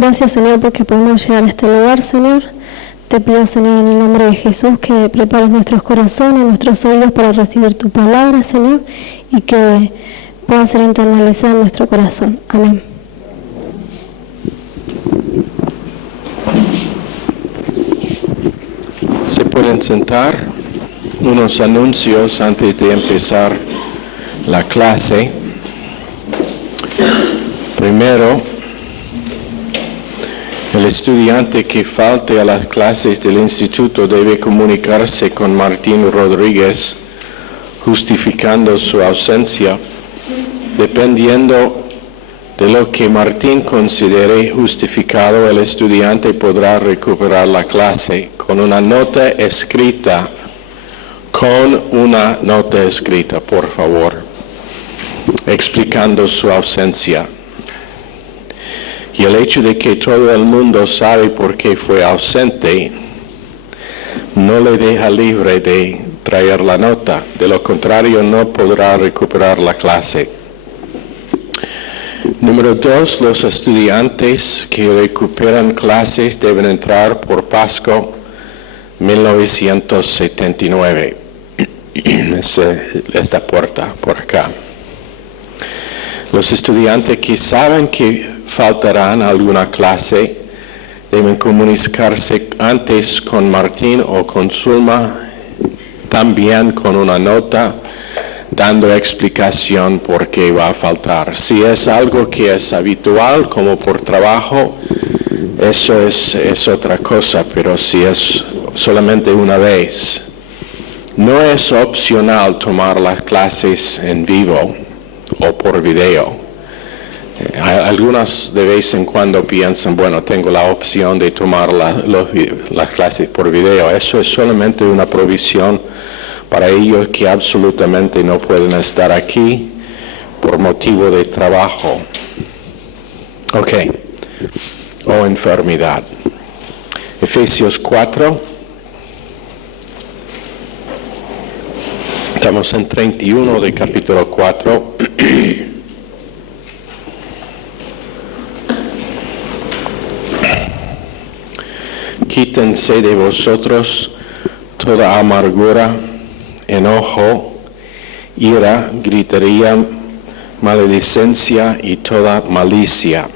Gracias, Señor, porque podemos llegar a este lugar, Señor. Te pido, Señor, en el nombre de Jesús, que prepares nuestros corazones, nuestros oídos para recibir tu palabra, Señor, y que pueda ser internalizada en nuestro corazón. Amén. Se pueden sentar. Unos anuncios antes de empezar la clase. Primero, el estudiante que falte a las clases del instituto debe comunicarse con Martín Rodríguez, justificando su ausencia. Dependiendo de lo que Martín considere justificado, el estudiante podrá recuperar la clase con una nota escrita. Por favor, explicando su ausencia. Y el hecho de que todo el mundo sabe por qué fue ausente no le deja libre de traer la nota. De lo contrario, no podrá recuperar la clase. Número 2, los estudiantes que recuperan clases deben entrar por Pasco 1979. Esta puerta por acá. Los estudiantes que saben que faltarán alguna clase deben comunicarse antes con Martín o con Zulma, también con una nota dando explicación por qué va a faltar. Si es algo que es habitual, como por trabajo, eso es otra cosa, pero si es solamente una vez. No es opcional tomar las clases en vivo o por video. Algunos de vez en cuando piensan, bueno, tengo la opción de tomar las clases por video. Eso es solamente una provisión para ellos que absolutamente no pueden estar aquí por motivo de trabajo. Ok. O enfermedad. Efesios 4. Estamos en 31 de capítulo 4. Quítense de vosotros toda amargura, enojo, ira, gritería, maledicencia y toda malicia.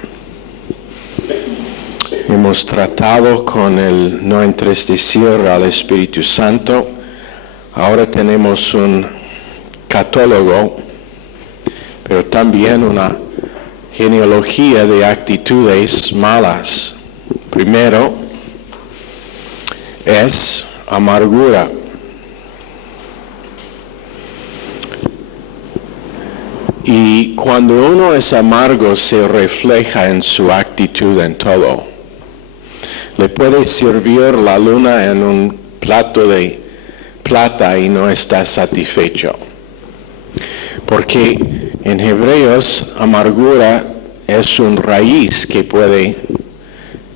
Hemos tratado con el no entristecer al Espíritu Santo. Ahora tenemos un catálogo, pero también una genealogía de actitudes malas. Primero es amargura. Y cuando uno es amargo se refleja en su actitud en todo. Le puede servir la luna en un plato de plata y no está satisfecho. Porque en Hebreos amargura es un raíz que puede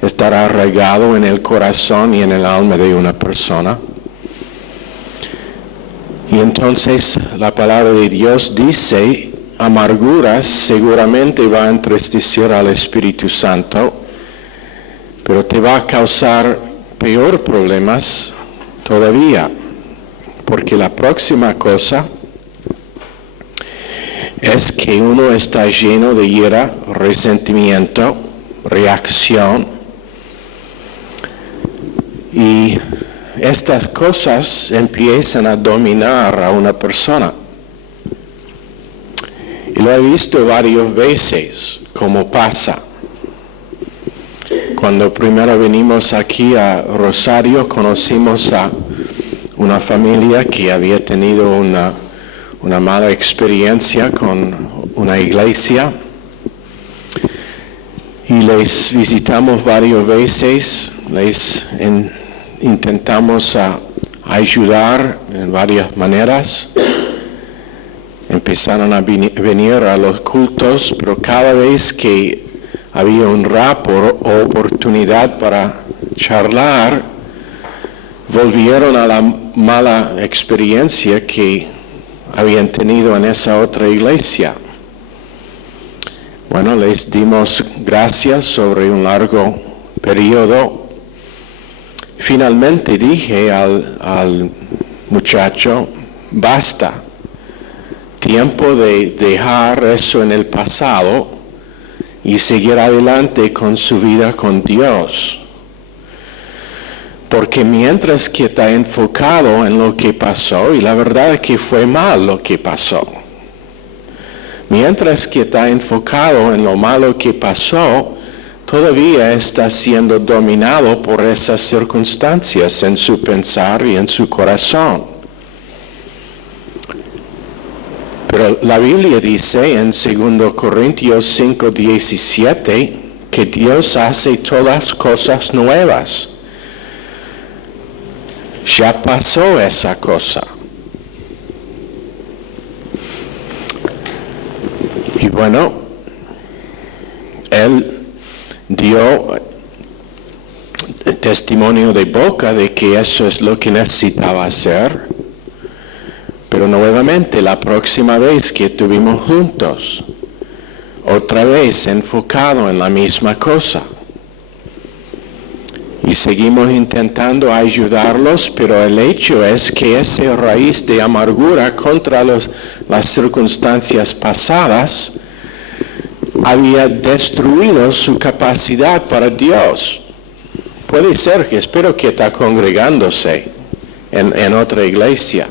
estar arraigado en el corazón y en el alma de una persona. Y entonces la palabra de Dios dice, amargura seguramente va a entristecer al Espíritu Santo, pero te va a causar peor problemas todavía. Porque la próxima cosa es que uno está lleno de ira, resentimiento, reacción. Y estas cosas empiezan a dominar a una persona. Y lo he visto varias veces, como pasa. Cuando primero venimos aquí a Rosario, conocimos a una familia que había tenido una mala experiencia con una iglesia y les visitamos varias veces, les intentamos ayudar en varias maneras. Empezaron a venir a los cultos, pero cada vez que había un rato o oportunidad para charlar, volvieron a la mala experiencia que habían tenido en esa otra iglesia. Bueno, les dimos gracias sobre un largo periodo. Finalmente dije al muchacho, basta, tiempo de dejar eso en el pasado y seguir adelante con su vida con Dios. Porque mientras que está enfocado en lo que pasó, y la verdad es que fue mal lo que pasó, mientras que está enfocado en lo malo que pasó, todavía está siendo dominado por esas circunstancias en su pensar y en su corazón. Pero la Biblia dice en 2 Corintios 5:17 que Dios hace todas cosas nuevas. Ya pasó esa cosa. Y bueno, Él dio testimonio de boca de que eso es lo que necesitaba hacer. Pero nuevamente, la próxima vez que estuvimos juntos, otra vez enfocado en la misma cosa. Y seguimos intentando ayudarlos, pero el hecho es que esa raíz de amargura contra las circunstancias pasadas había destruido su capacidad para Dios. Puede ser que espero que está congregándose en otra iglesia,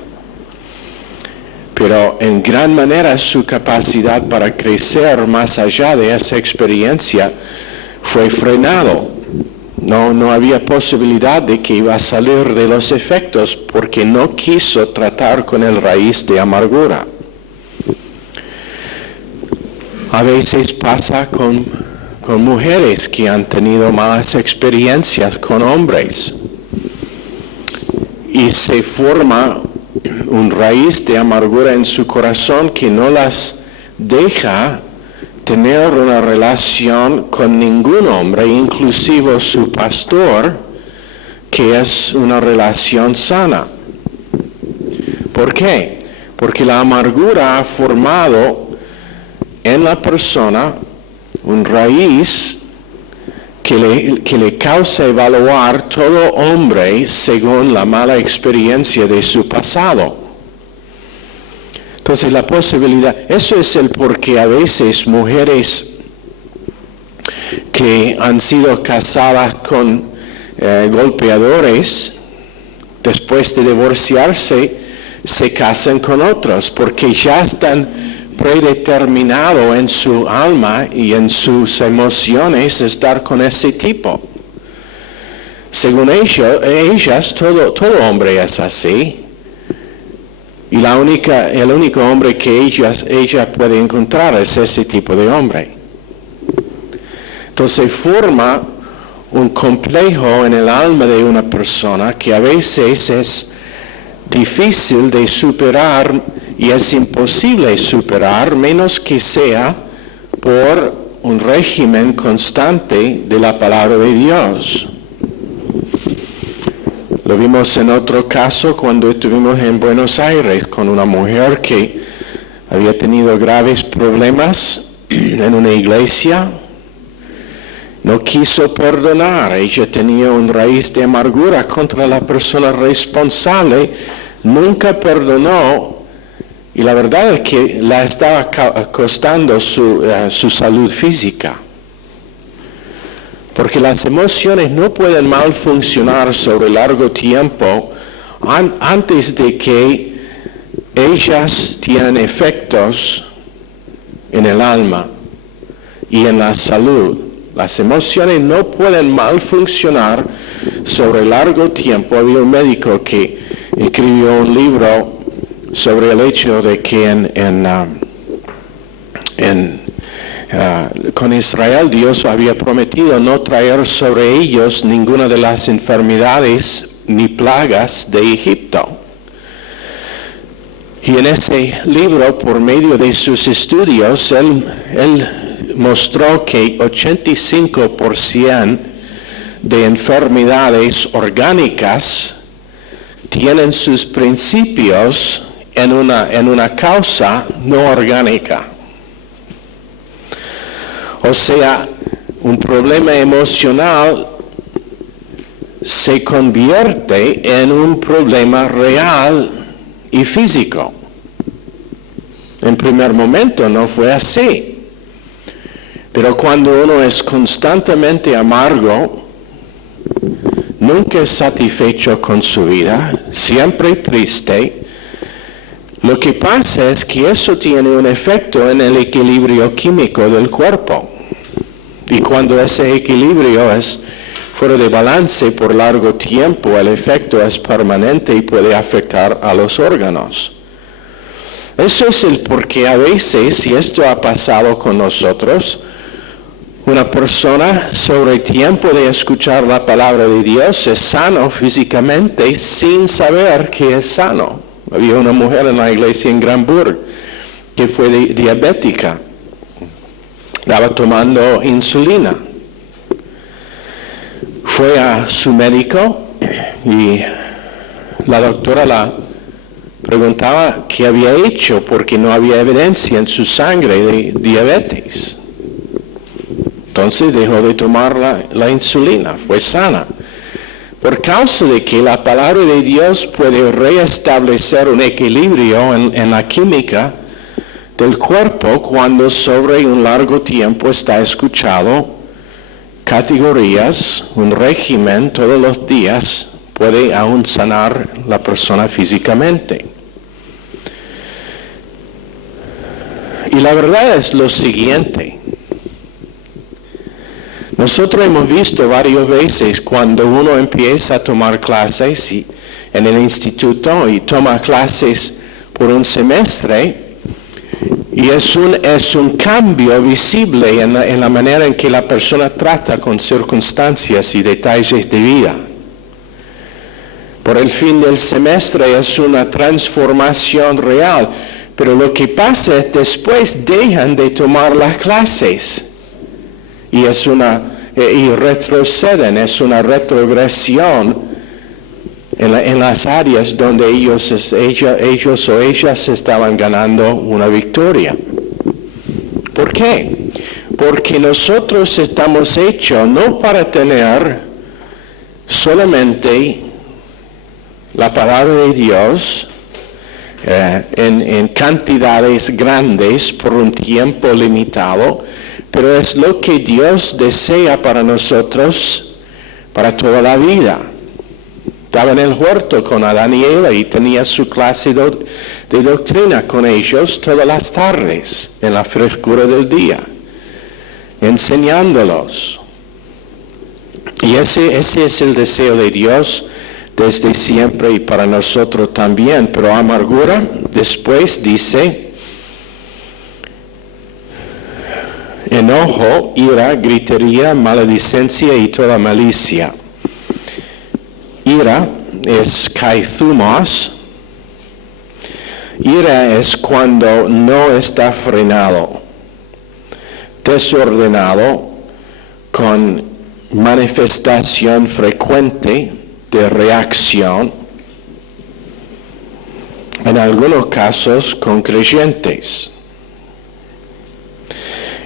pero en gran manera su capacidad para crecer más allá de esa experiencia fue frenado. No había posibilidad de que iba a salir de los efectos porque no quiso tratar con el raíz de amargura. A veces pasa con mujeres que han tenido malas experiencias con hombres y se forma un raíz de amargura en su corazón que no las deja tener una relación con ningún hombre, inclusive su pastor, que es una relación sana. ¿Por qué? Porque la amargura ha formado en la persona un raíz que le causa evaluar todo hombre según la mala experiencia de su pasado. Entonces la posibilidad, eso es el por qué a veces mujeres que han sido casadas con golpeadores, después de divorciarse, se casan con otros, porque ya están predeterminados en su alma y en sus emociones estar con ese tipo. Según ellas, todo hombre es así. Y el único hombre que ella puede encontrar es ese tipo de hombre. Entonces forma un complejo en el alma de una persona que a veces es difícil de superar y es imposible superar, menos que sea por un régimen constante de la palabra de Dios. Lo vimos en otro caso cuando estuvimos en Buenos Aires con una mujer que había tenido graves problemas en una iglesia. No quiso perdonar. Ella tenía una raíz de amargura contra la persona responsable. Nunca perdonó. Y la verdad es que la estaba costando su salud física. Porque las emociones no pueden mal funcionar sobre largo tiempo antes de que ellas tienen efectos en el alma y en la salud. Las emociones no pueden mal funcionar sobre largo tiempo. Había un médico que escribió un libro sobre el hecho de que con Israel Dios había prometido no traer sobre ellos ninguna de las enfermedades ni plagas de Egipto. Y en ese libro, por medio de sus estudios, él mostró que 85% de enfermedades orgánicas tienen sus principios en una causa no orgánica. O sea, un problema emocional se convierte en un problema real y físico. En primer momento no fue así. Pero cuando uno es constantemente amargo, nunca es satisfecho con su vida, siempre triste, lo que pasa es que eso tiene un efecto en el equilibrio químico del cuerpo. Y cuando ese equilibrio es fuera de balance por largo tiempo, el efecto es permanente y puede afectar a los órganos. Eso es el porqué a veces, y esto ha pasado con nosotros, una persona sobre tiempo de escuchar la palabra de Dios es sano físicamente sin saber que es sano. Había una mujer en la iglesia en Granburg que fue diabética. Estaba tomando insulina. Fue a su médico y la doctora la preguntaba qué había hecho porque no había evidencia en su sangre de diabetes. Entonces dejó de tomar la insulina, fue sana. Por causa de que la palabra de Dios puede restablecer un equilibrio en la química del cuerpo cuando sobre un largo tiempo está escuchado categorías, un régimen todos los días puede aún sanar la persona físicamente. Y la verdad es lo siguiente. Nosotros hemos visto varias veces cuando uno empieza a tomar clases en el instituto y toma clases por un semestre, y es un cambio visible en la manera en que la persona trata con circunstancias y detalles de vida. Por el fin del semestre es una transformación real, pero lo que pasa es después dejan de tomar las clases y retroceden, es una retrogresión en las áreas donde ellos o ellas estaban ganando una victoria. ¿Por qué? Porque nosotros estamos hechos no para tener solamente la palabra de Dios en cantidades grandes por un tiempo limitado, pero es lo que Dios desea para nosotros para toda la vida. Estaba en el huerto con Adán y Eva y tenía su clase de doctrina con ellos todas las tardes, en la frescura del día, enseñándolos. Y ese es el deseo de Dios desde siempre y para nosotros también. Pero amargura, después dice, enojo, ira, gritería, maledicencia y toda malicia. Ira es kaithumos. Ira es cuando no está frenado, desordenado, con manifestación frecuente de reacción, en algunos casos con creyentes.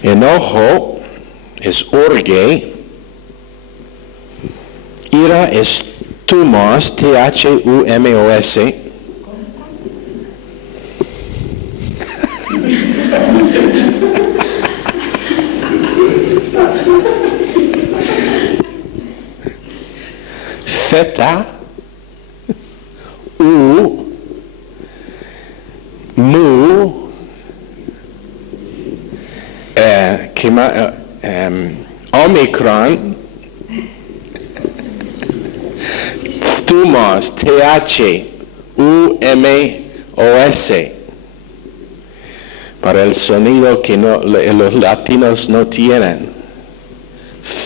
Enojo es orge. Ira es thumos, T-H-U-M-O-S. Theta, U, Mu, Omicron, thumos, T-H-U-M-O-S, para el sonido que los latinos no tienen.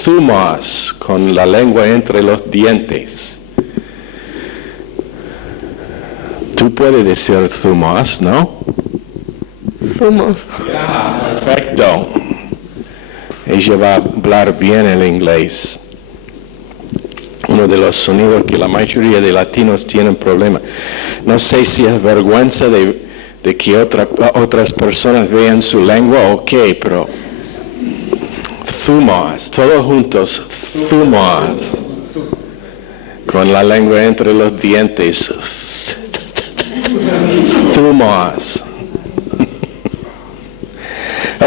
Thumos, con la lengua entre los dientes. Tú puedes decir thumos, ¿no? Thumos. Perfecto. Ella va a hablar bien el inglés. Uno de los sonidos que la mayoría de latinos tienen problema. No sé si es vergüenza de que otras personas vean su lengua o qué, pero Thumos, todos juntos, thumos. Con la lengua entre los dientes. Thumos.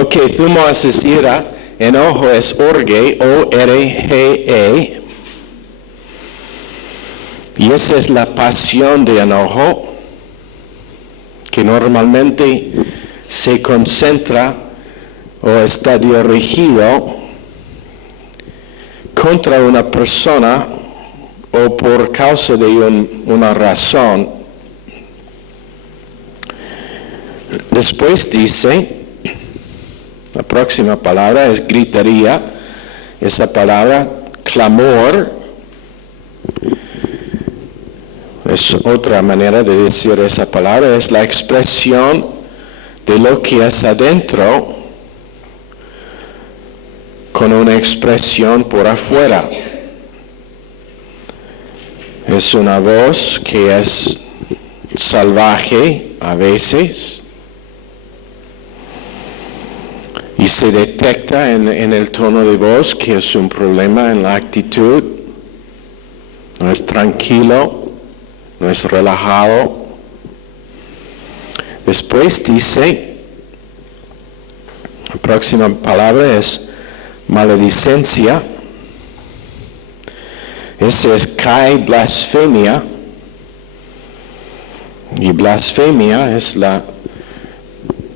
Ok, thumos es ira, enojo es orge, O-R-G-E. Y esa es la pasión de enojo, que normalmente se concentra o está dirigido contra una persona o por causa de una razón. Después dice, la próxima palabra es gritería, esa palabra clamor, es otra manera de decir esa palabra, es la expresión de lo que es adentro con una expresión por afuera. Es una voz que es salvaje a veces y se detecta en el tono de voz que es un problema en la actitud. No es tranquilo, no es relajado. Después dice, la próxima palabra es maledicencia. Ese es kai blasfemia. Y blasfemia es la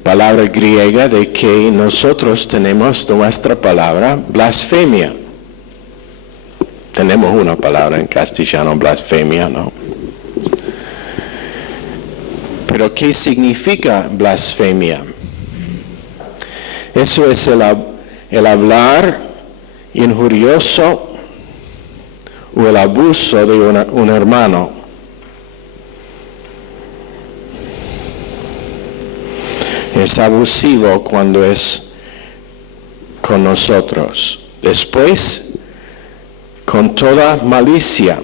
palabra griega de que nosotros tenemos nuestra palabra blasfemia. Tenemos una palabra en castellano, blasfemia, ¿no? Pero ¿qué significa blasfemia? Eso es el hablar injurioso o el abuso de un hermano. Es abusivo cuando es con nosotros. Después, con toda malicia.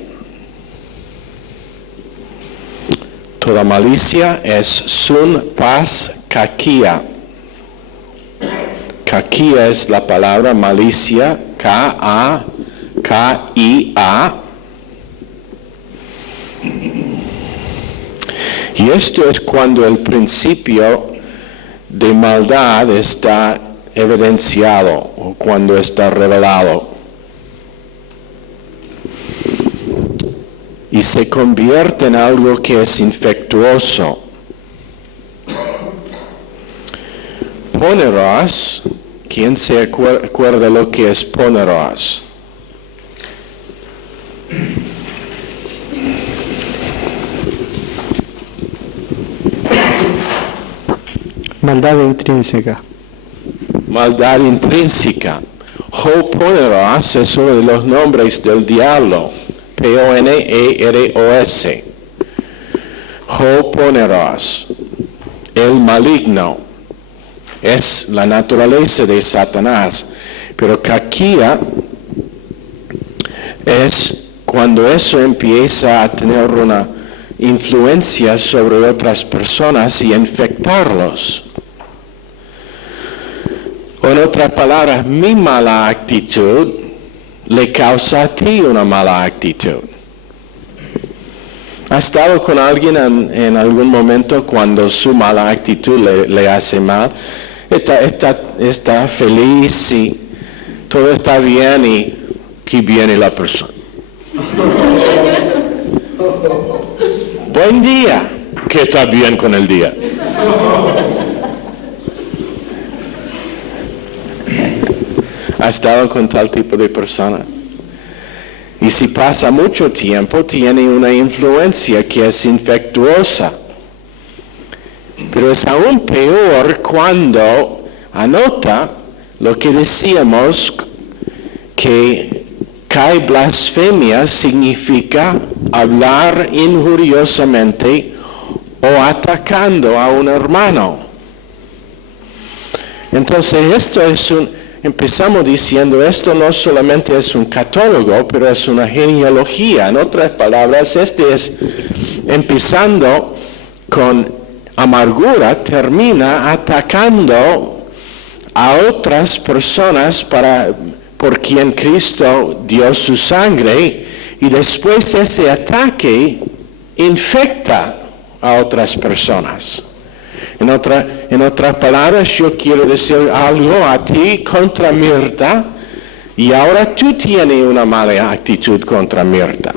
Toda malicia es sun pas kakia. Kakia es la palabra malicia, K-A-K-I-A. Y esto es cuando el principio de maldad está evidenciado o cuando está revelado. Y se convierte en algo que es infectuoso. Poneros, ¿quién se acuerda lo que es poneros? Maldad intrínseca. Maldad intrínseca. Hoponeros es uno de los nombres del diablo. P-O-N-E-R-O-S. Hoponeros. El maligno. Es la naturaleza de Satanás. Pero kakia es cuando eso empieza a tener una influencia sobre otras personas y infectarlos. En otras palabras, mi mala actitud le causa a ti una mala actitud. ¿Has estado con alguien en algún momento cuando su mala actitud le hace mal? Está feliz y todo está bien y aquí viene la persona. Buen día. ¿Qué está bien con el día? ¿Ha estado con tal tipo de persona? Y si pasa mucho tiempo, tiene una influencia que es infectuosa. Pero es aún peor cuando anota lo que decíamos, que kai blasfemia significa hablar injuriosamente o atacando a un hermano. Entonces esto es empezamos diciendo, esto no solamente es un catálogo, pero es una genealogía. En otras palabras, este es empezando con amargura, termina atacando a otras personas por quien Cristo dio su sangre, y después ese ataque infecta a otras personas. En otras palabras, yo quiero decir algo a ti contra Mirta, y ahora tú tienes una mala actitud contra Mirta.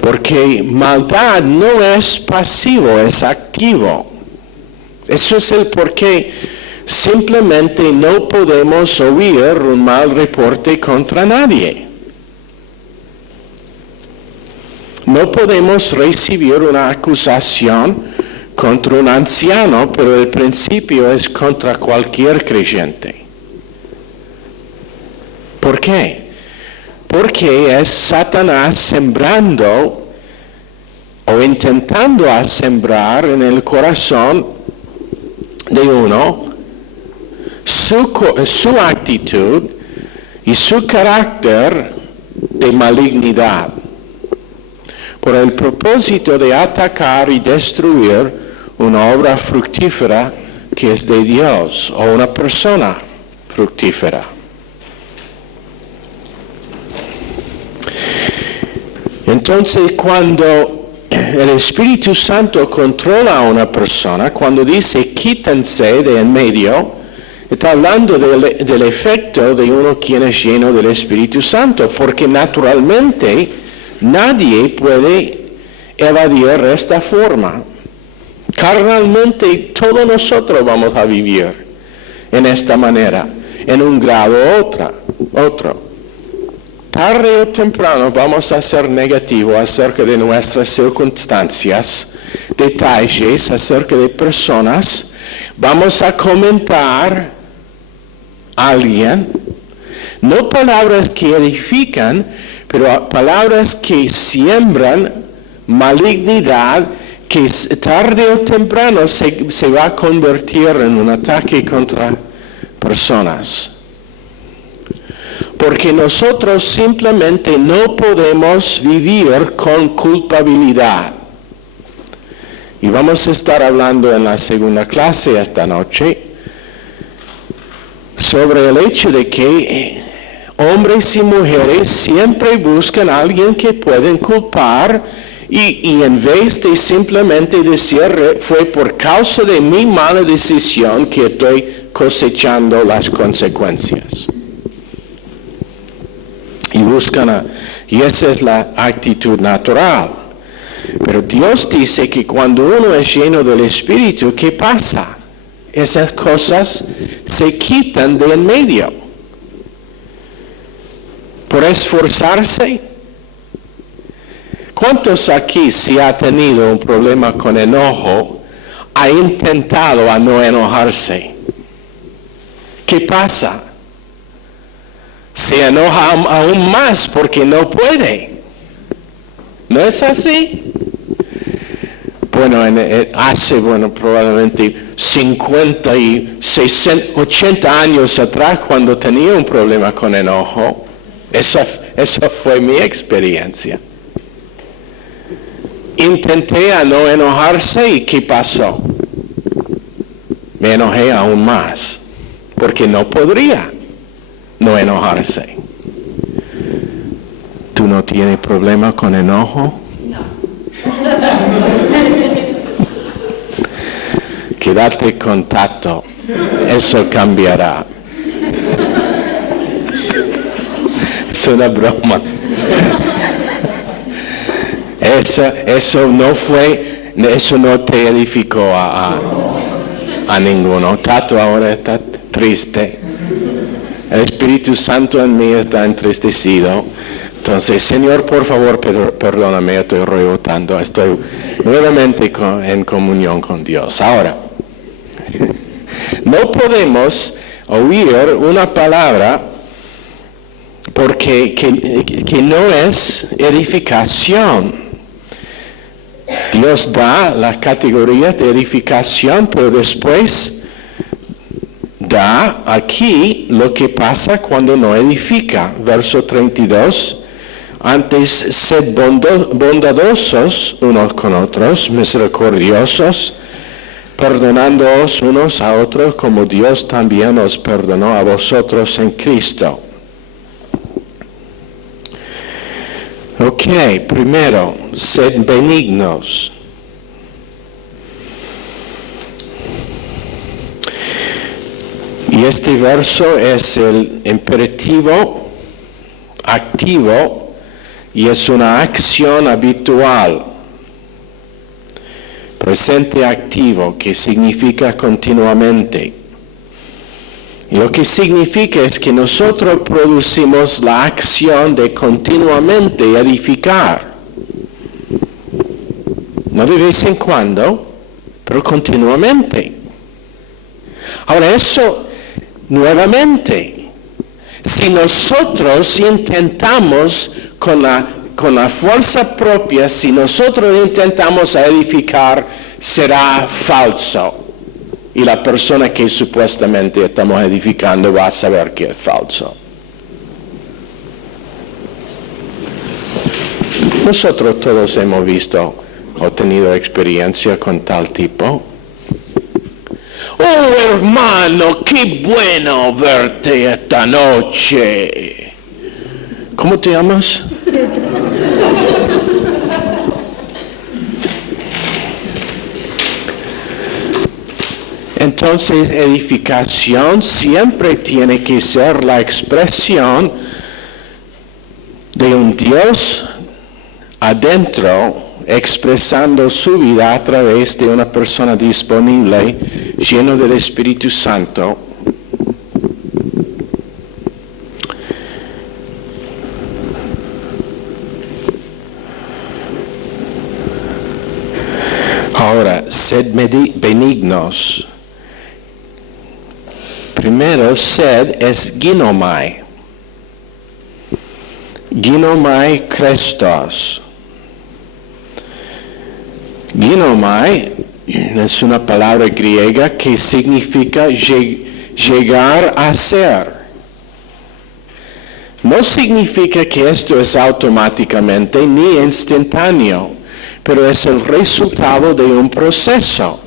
Porque maldad no es pasivo, es activo. Eso es el porqué simplemente no podemos oír un mal reporte contra nadie. No podemos recibir una acusación contra un anciano, pero el principio es contra cualquier creyente. ¿Por qué? Porque es Satanás sembrando o intentando sembrar en el corazón de uno su actitud y su carácter de malignidad, por el propósito de atacar y destruir una obra fructífera que es de Dios o una persona fructífera. Entonces, cuando el Espíritu Santo controla a una persona, cuando dice quítense de en medio, está hablando del efecto de uno quien es lleno del Espíritu Santo, porque naturalmente nadie puede evadir esta forma. Carnalmente todos nosotros vamos a vivir en esta manera, en un grado u otro. Tarde o temprano vamos a ser negativos acerca de nuestras circunstancias, detalles acerca de personas. Vamos a comentar a alguien, no palabras que edifican, pero palabras que siembran malignidad, que tarde o temprano se va a convertir en un ataque contra personas. Porque nosotros simplemente no podemos vivir con culpabilidad. Y vamos a estar hablando en la segunda clase esta noche sobre el hecho de que hombres y mujeres siempre buscan a alguien que pueden culpar y en vez de simplemente decir fue por causa de mi mala decisión que estoy cosechando las consecuencias. Y esa es la actitud natural. Pero Dios dice que cuando uno es lleno del Espíritu, ¿qué pasa? Esas cosas se quitan de en medio. Por esforzarse. ¿Cuántos aquí, si ha tenido un problema con enojo, ha intentado a no enojarse? ¿Qué pasa? Se enoja aún más porque no puede. ¿No es así? Bueno, hace probablemente 50 y 60, 80 años atrás, cuando tenía un problema con enojo, esa fue mi experiencia. Intenté a no enojarse y ¿qué pasó? Me enojé aún más, porque no podría no enojarse. ¿Tú no tienes problema con enojo? No. Quédate con Tato, eso cambiará. Es una broma. Eso no te edificó a ninguno. Tato ahora está triste. El Espíritu Santo en mí está entristecido. Entonces, Señor, por favor, perdóname, estoy rebotando. Estoy nuevamente en comunión con Dios. Ahora, no podemos oír una palabra porque que no es edificación. Dios da la categoría de edificación, pero después da aquí lo que pasa cuando no edifica. Verso 32. Antes, sed bondadosos unos con otros, misericordiosos, perdonándoos unos a otros como Dios también os perdonó a vosotros en Cristo. Ok, primero, sed benignos. Y este verso es el imperativo activo y es una acción habitual. Presente activo, que significa continuamente. Y lo que significa es que nosotros producimos la acción de continuamente edificar. No de vez en cuando, pero continuamente. Ahora eso, nuevamente, si nosotros intentamos con la fuerza propia, si nosotros intentamos edificar, será falso. Y la persona que supuestamente estamos edificando va a saber que es falso. Nosotros todos hemos visto o tenido experiencia con tal tipo. Oh, hermano, qué bueno verte esta noche. ¿Cómo te llamas? Entonces, edificación siempre tiene que ser la expresión de un Dios adentro, expresando su vida a través de una persona disponible, lleno del Espíritu Santo. Ahora, sed benignos. Primero, sed es ginomai. Ginomai Christos. Ginomai es una palabra griega que significa llegar a ser. No significa que esto es automáticamente ni instantáneo, pero es el resultado de un proceso.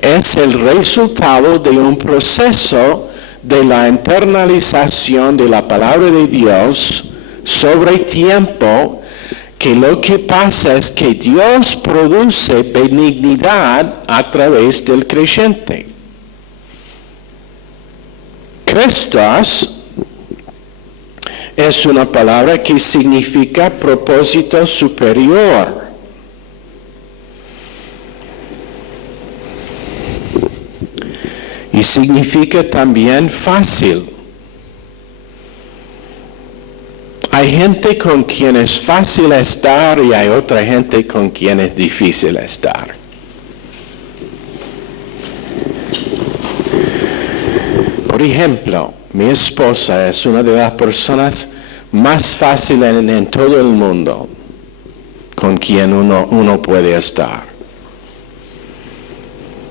Es el resultado de un proceso de la internalización de la palabra de Dios sobre tiempo, que lo que pasa es que Dios produce benignidad a través del creyente. Christos es una palabra que significa propósito superior. Y significa también fácil. Hay gente con quien es fácil estar y hay otra gente con quien es difícil estar. Por ejemplo, mi esposa es una de las personas más fáciles en todo el mundo con quien uno puede estar.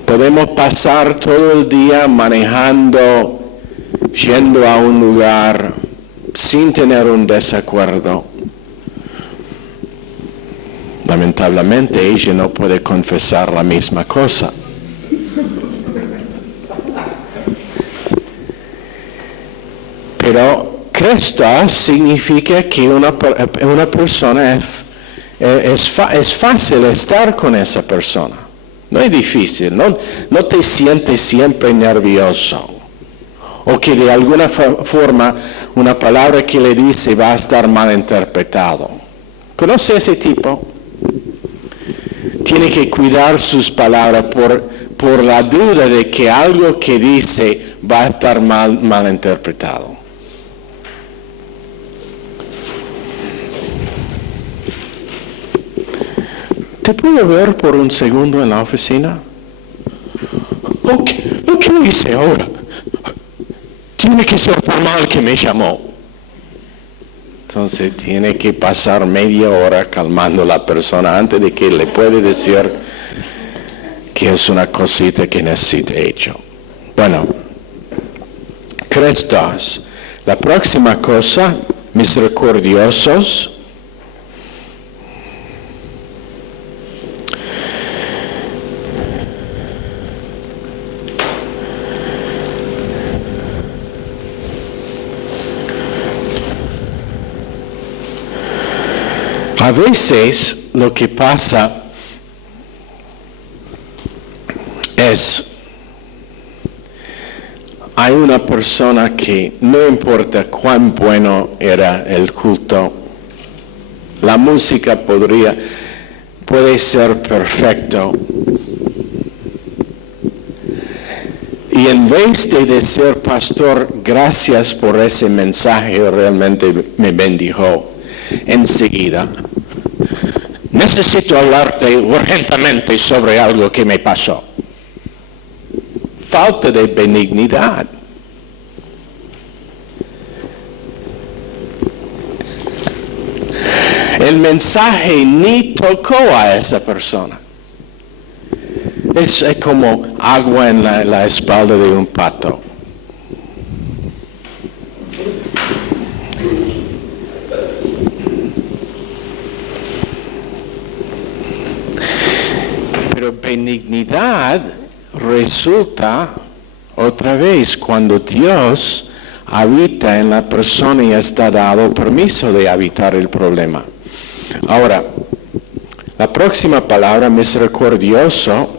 Podemos pasar todo el día manejando, yendo a un lugar sin tener un desacuerdo. Lamentablemente ella no puede confesar la misma cosa. Pero Christos significa que una persona es fácil estar con esa persona. No es difícil, no te sientes siempre nervioso. O que de alguna forma una palabra que le dice va a estar mal interpretado. ¿Conoce ese tipo? Tiene que cuidar sus palabras por la duda de que algo que dice va a estar mal interpretado. ¿Te puedo ver por un segundo en la oficina? ¿Qué hice ahora? Tiene que ser por mal que me llamó. Entonces tiene que pasar media hora calmando a la persona antes de que le puede decir que es una cosita que necesita hecho. Bueno, Christos. La próxima cosa, misericordiosos. A veces lo que pasa es, hay una persona que no importa cuán bueno era el culto, la música puede ser perfecto, y en vez de decir, pastor, gracias por ese mensaje, realmente me bendijo, enseguida, necesito hablarte urgentemente sobre algo que me pasó. Falta de benignidad. El mensaje ni tocó a esa persona. Es como agua en la espalda de un pato. Pero benignidad resulta otra vez cuando Dios habita en la persona y está dado permiso de habitar el problema. Ahora, la próxima palabra, misericordioso,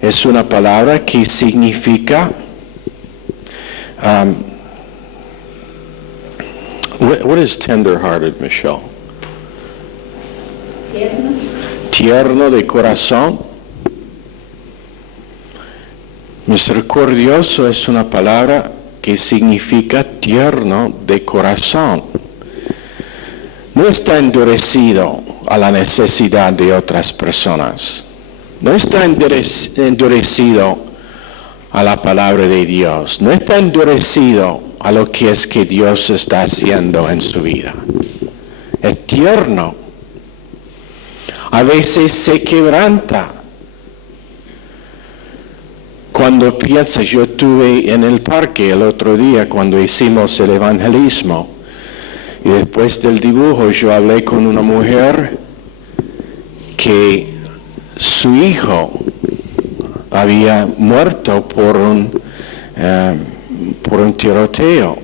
es una palabra que significa what is tender-hearted, Michelle? Tierno de corazón. Misericordioso es una palabra que significa tierno de corazón. No está endurecido a la necesidad de otras personas. No está endurecido a la palabra de Dios. No está endurecido a lo que es que Dios está haciendo en su vida. Es tierno. A veces se quebranta. Cuando piensa, yo estuve en el parque el otro día cuando hicimos el evangelismo. Y después del dibujo yo hablé con una mujer que su hijo había muerto por un tiroteo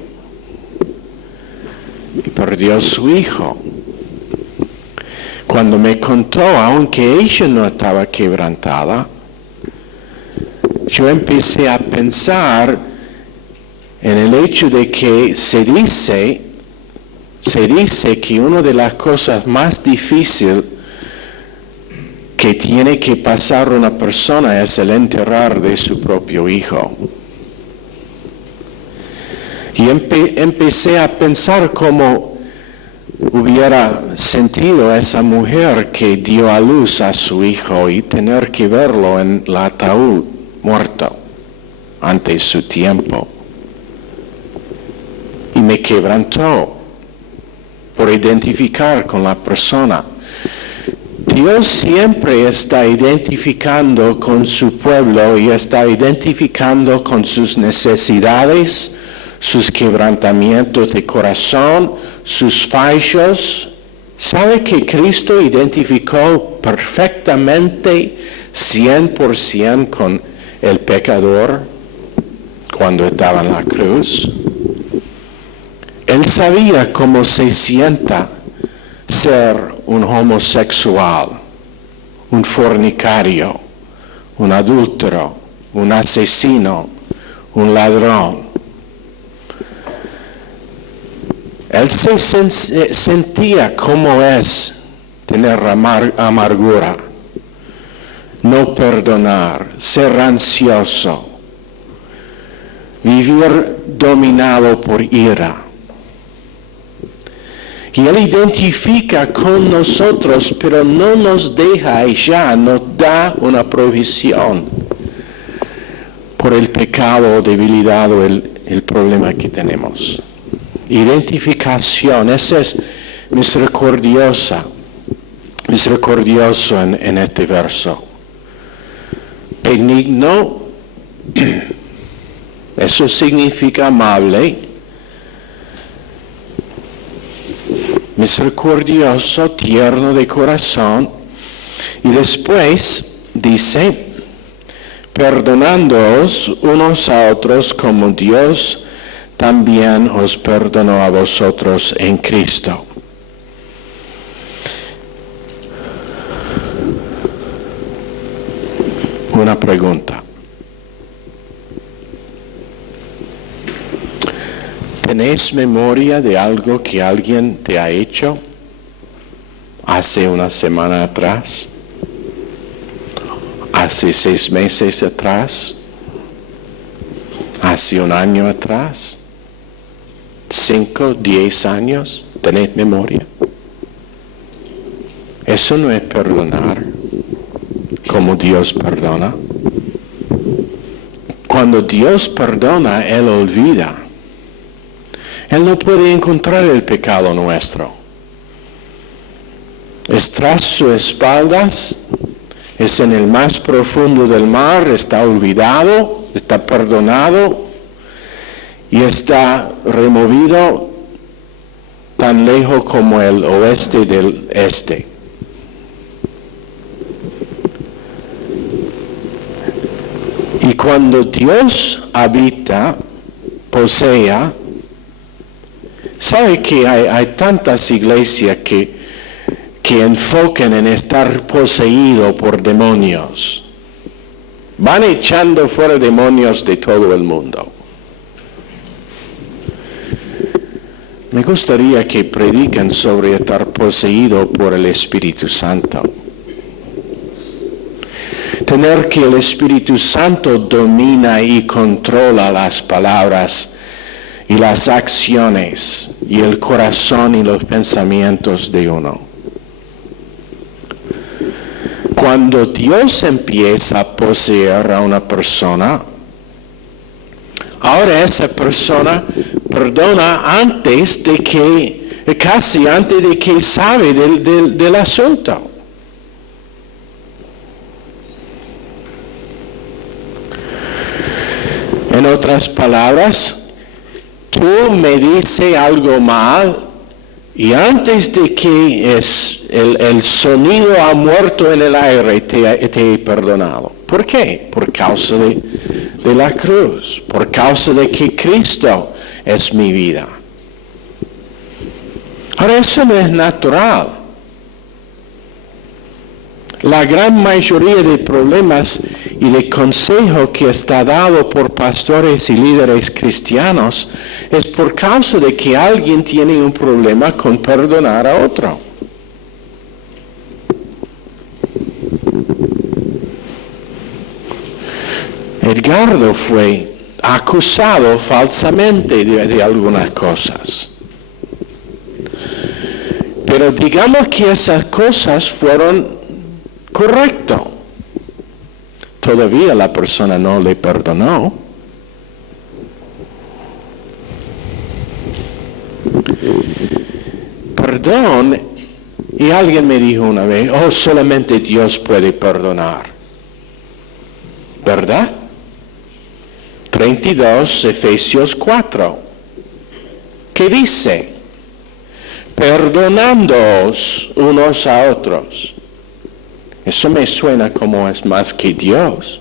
y perdió su hijo. Cuando me contó, aunque ella no estaba quebrantada, yo empecé a pensar en el hecho de que se dice que una de las cosas más difíciles que tiene que pasar una persona es el enterrar de su propio hijo. Y empecé a pensar cómo hubiera sentido esa mujer que dio a luz a su hijo y tener que verlo en el ataúd muerto antes de su tiempo. Y me quebrantó por identificar con la persona. Dios siempre está identificando con su pueblo y está identificando con sus necesidades, sus quebrantamientos de corazón, sus fallos. ¿Sabe que Cristo identificó perfectamente 100% con el pecador cuando estaba en la cruz? Él sabía cómo se sienta ser un homosexual, un fornicario, un adúltero, un asesino, un ladrón. Él se sentía cómo es tener amargura, no perdonar, ser ansioso, vivir dominado por ira. Y Él identifica con nosotros, pero no nos deja y ya nos da una provisión por el pecado o debilidad o el problema que tenemos. Identificación, ese es misericordioso en este verso. Benigno, eso significa amable. Misericordioso, tierno de corazón, y después dice, perdonándoos unos a otros como Dios también os perdonó a vosotros en Cristo. una pregunta. ¿Tenés memoria de algo que alguien te ha hecho hace una semana atrás? ¿Hace 6 meses atrás? ¿Hace un año atrás? 5, 10 años? ¿Tenés memoria? Eso no es perdonar como Dios perdona. Cuando Dios perdona, Él olvida. Él no puede encontrar el pecado nuestro. Es tras sus espaldas, es en el más profundo del mar, está olvidado, está perdonado y está removido tan lejos como el oeste del este. Y cuando Dios habita, posea, ¿sabe que hay tantas iglesias que enfocan en estar poseído por demonios? Van echando fuera demonios de todo el mundo. Me gustaría que prediquen sobre estar poseído por el Espíritu Santo. Tener que el Espíritu Santo domina y controla las palabras y las acciones y el corazón y los pensamientos de uno. Cuando Dios empieza a poseer a una persona, ahora esa persona perdona casi antes de que sabe del asunto. En otras palabras, tú me dices algo mal y antes de que el sonido ha muerto en el aire te he perdonado. ¿Por qué? Por causa de la cruz, por causa de que Cristo es mi vida. Ahora eso no es natural. La gran mayoría de problemas y de consejo que está dado por pastores y líderes cristianos es por causa de que alguien tiene un problema con perdonar a otro. Edgardo fue acusado falsamente de algunas cosas. Pero digamos que esas cosas fueron correctas. Todavía la persona no le perdonó. Perdón, y alguien me dijo una vez, solamente Dios puede perdonar. ¿Verdad? 32, Efesios 4. ¿Qué dice? Perdonándoos unos a otros. Eso me suena como es más que Dios.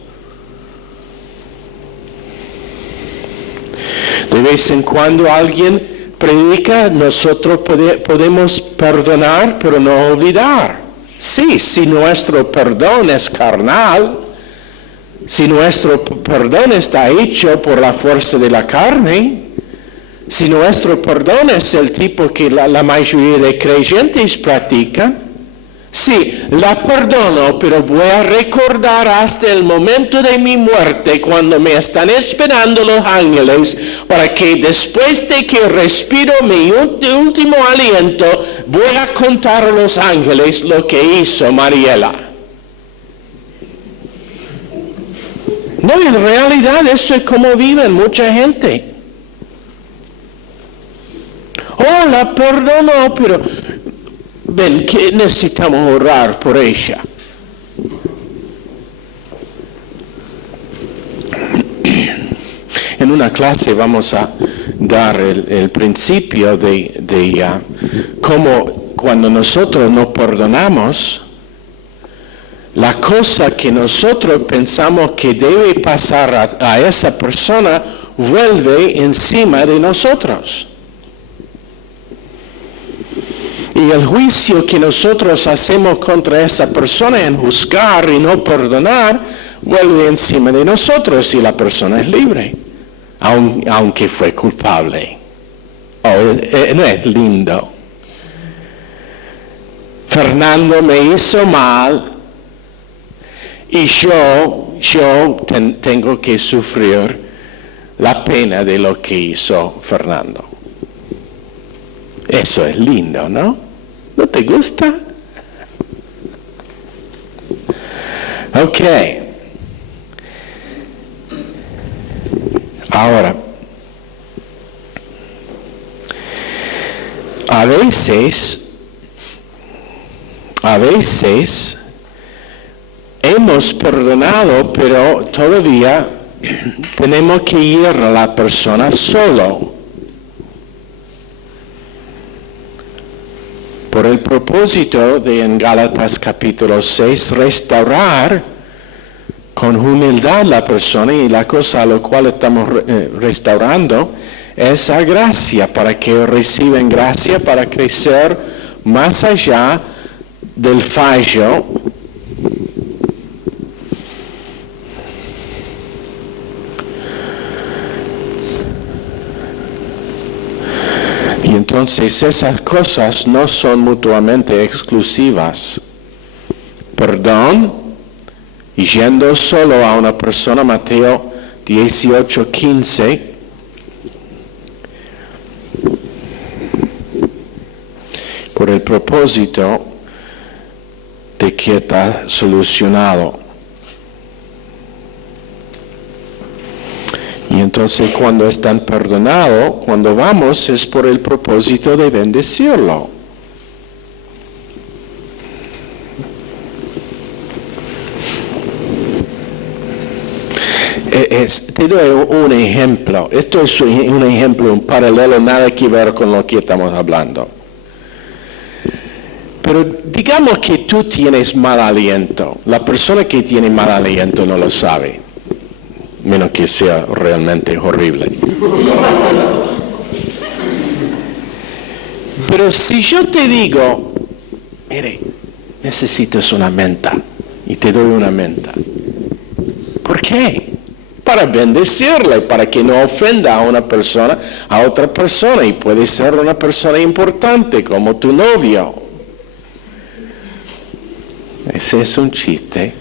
De vez en cuando alguien predica, nosotros podemos perdonar, pero no olvidar. Sí, si nuestro perdón es carnal, si nuestro perdón está hecho por la fuerza de la carne, si nuestro perdón es el tipo que la mayoría de creyentes practican, sí, la perdono, pero voy a recordar hasta el momento de mi muerte cuando me están esperando los ángeles para que después de que respiro mi último aliento, voy a contar a los ángeles lo que hizo Mariela. No, en realidad eso es como viven mucha gente. La perdono, pero ven, que necesitamos orar por ella. En una clase vamos a dar el principio de cómo cuando nosotros nos perdonamos, la cosa que nosotros pensamos que debe pasar a esa persona vuelve encima de nosotros. Y el juicio que nosotros hacemos contra esa persona en juzgar y no perdonar, vuelve encima de nosotros y la persona es libre, aunque fue culpable. No es lindo. Fernando me hizo mal y yo tengo que sufrir la pena de lo que hizo Fernando. Eso es lindo, ¿no? ¿No te gusta? Ok. Ahora, a veces hemos perdonado, pero todavía tenemos que ir a la persona solo. Por el propósito de en Gálatas capítulo 6 restaurar con humildad la persona, y la cosa a la cual estamos restaurando es a gracia, para que reciban gracia para crecer más allá del fallo. Y entonces esas cosas no son mutuamente exclusivas. Perdón, y yendo solo a una persona, Mateo 18:15, por el propósito de que está solucionado. Y entonces cuando están perdonados, cuando vamos es por el propósito de bendecirlo. Te doy un ejemplo. Esto es un ejemplo, un paralelo, nada que ver con lo que estamos hablando. Pero digamos que tú tienes mal aliento. La persona que tiene mal aliento no lo sabe, menos que sea realmente horrible. Pero si yo te digo, mire, necesitas una menta, y te doy una menta, ¿por qué? Para bendecirle, para que no ofenda a una persona, a otra persona, y puede ser una persona importante como tu novio. Ese es un chiste.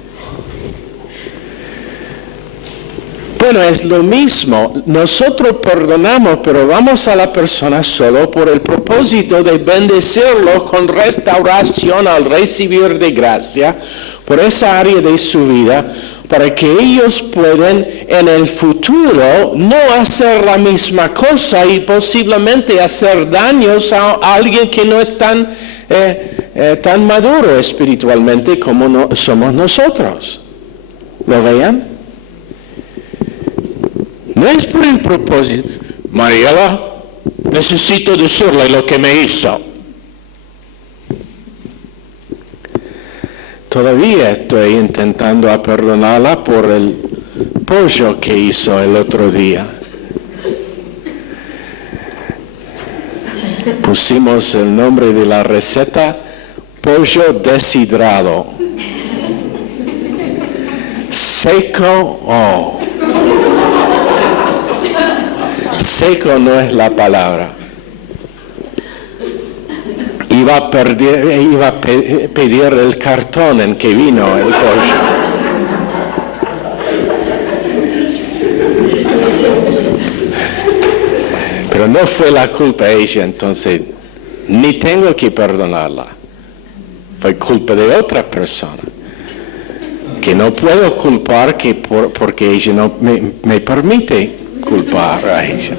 Bueno, es lo mismo. Nosotros perdonamos, pero vamos a la persona solo por el propósito de bendecirlo con restauración al recibir de gracia por esa área de su vida, para que ellos puedan en el futuro no hacer la misma cosa y posiblemente hacer daños a alguien que no es tan maduro espiritualmente como somos nosotros. ¿Lo vean? No es por el propósito. Mariela, necesito decirle lo que me hizo. Todavía estoy intentando perdonarla por el pollo que hizo el otro día. Pusimos el nombre de la receta, pollo deshidrado. Seco, seco no es la palabra. Iba a pedir el cartón en que vino el pollo. Pero no fue la culpa de ella, entonces ni tengo que perdonarla. Fue culpa de otra persona, que no puedo culpar porque ella no me permite culpar a ella.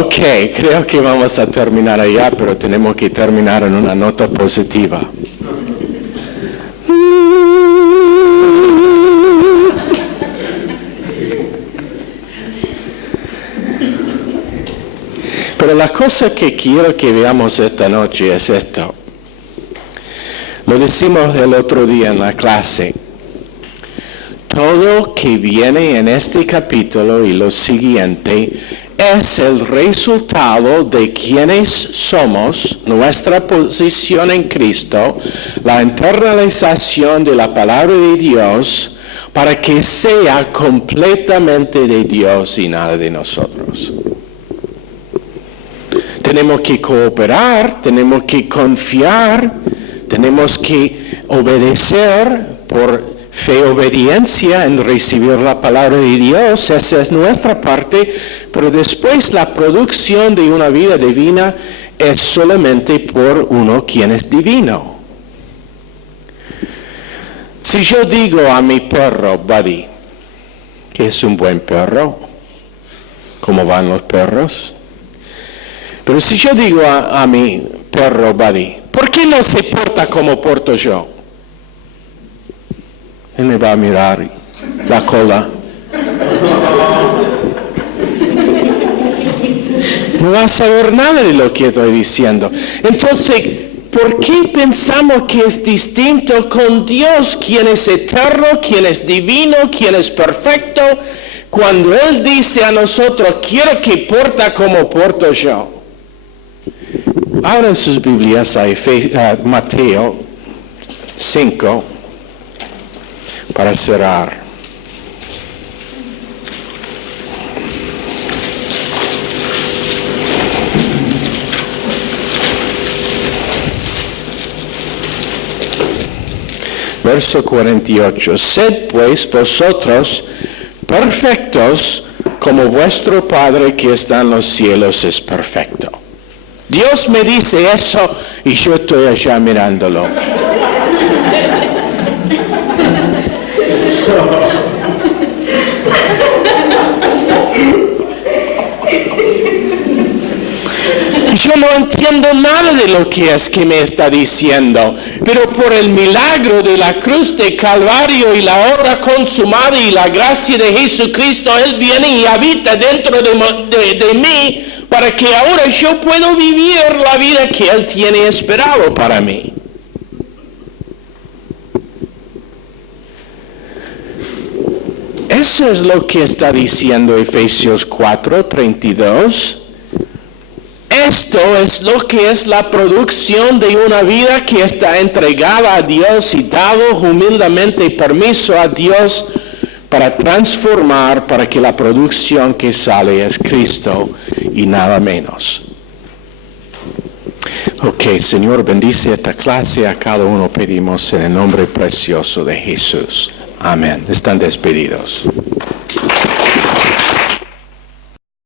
Ok, creo que vamos a terminar allá, pero tenemos que terminar en una nota positiva. Pero la cosa que quiero que veamos esta noche es esto. Lo decimos el otro día en la clase. Todo que viene en este capítulo y lo siguiente es el resultado de quienes somos, nuestra posición en Cristo, la internalización de la palabra de Dios para que sea completamente de Dios y nada de nosotros. Tenemos que cooperar, tenemos que confiar, tenemos que obedecer por fe, obediencia en recibir la palabra de Dios. Esa es nuestra parte, pero después la producción de una vida divina es solamente por uno quien es divino. Si yo digo a mi perro, Buddy, que es un buen perro, ¿cómo van los perros? Pero si yo digo a mi perro, Buddy, ¿por qué no se porta como porto yo? Él me va a mirar la cola. No va a saber nada de lo que estoy diciendo. Entonces, ¿por qué pensamos que es distinto con Dios, quien es eterno, quien es divino, quien es perfecto, cuando Él dice a nosotros, quiero que porta como porto yo? Ahora en sus Biblias a Mateo 5, para cerrar. Verso 48. Sed pues vosotros perfectos como vuestro Padre que está en los cielos es perfecto. Dios me dice eso y yo estoy allá mirándolo. Yo no entiendo nada de lo que es que me está diciendo, pero por el milagro de la cruz de Calvario y la obra consumada y la gracia de Jesucristo, Él viene y habita dentro de mí para que ahora yo pueda vivir la vida que Él tiene esperado para mí. Eso es lo que está diciendo Efesios 4:32. Esto es lo que es la producción de una vida que está entregada a Dios y dado humildemente permiso a Dios para transformar, para que la producción que sale es Cristo y nada menos. Ok, Señor, bendice esta clase, a cada uno pedimos en el nombre precioso de Jesús. Amén. Están despedidos.